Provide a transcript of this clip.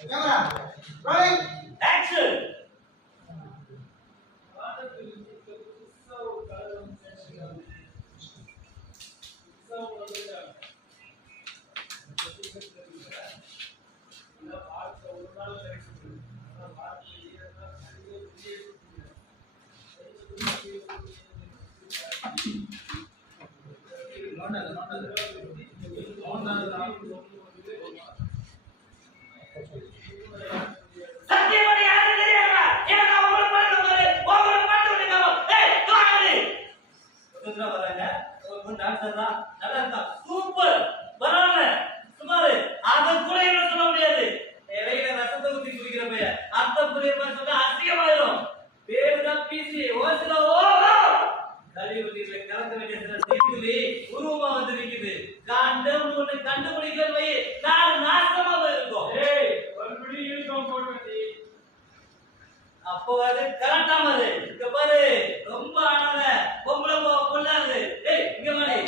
Camera. Rolling. Action. Super பரவாயில்ல சுமாரு அத கூட என்ன சொல்ல முடியாது இலையில ரசத்தை ஊத்தி குடிக்கிற பைய அர்த்தம் புரியுற மாதிரி சொன்னா அசிங்கமாயிரும் பேருதான் பிசி ஓசல ஓ கலியுகத்தில கலக்க வேண்டிய சில தீக்குலி உருவமா வந்து நிக்குது காண்டம் ஒண்ணு கண்டுபிடிக்கிற பைய நான் நாசமா போயிருக்கோம் ஏய் மறுபடி யூனிஃபார்ம் போடுறீ அப்போ அது கரெக்டா மாதிரி இங்க பாரு ரொம்ப ஆனத பொம்பளை பொல்லாது ஏய் இங்க வாடி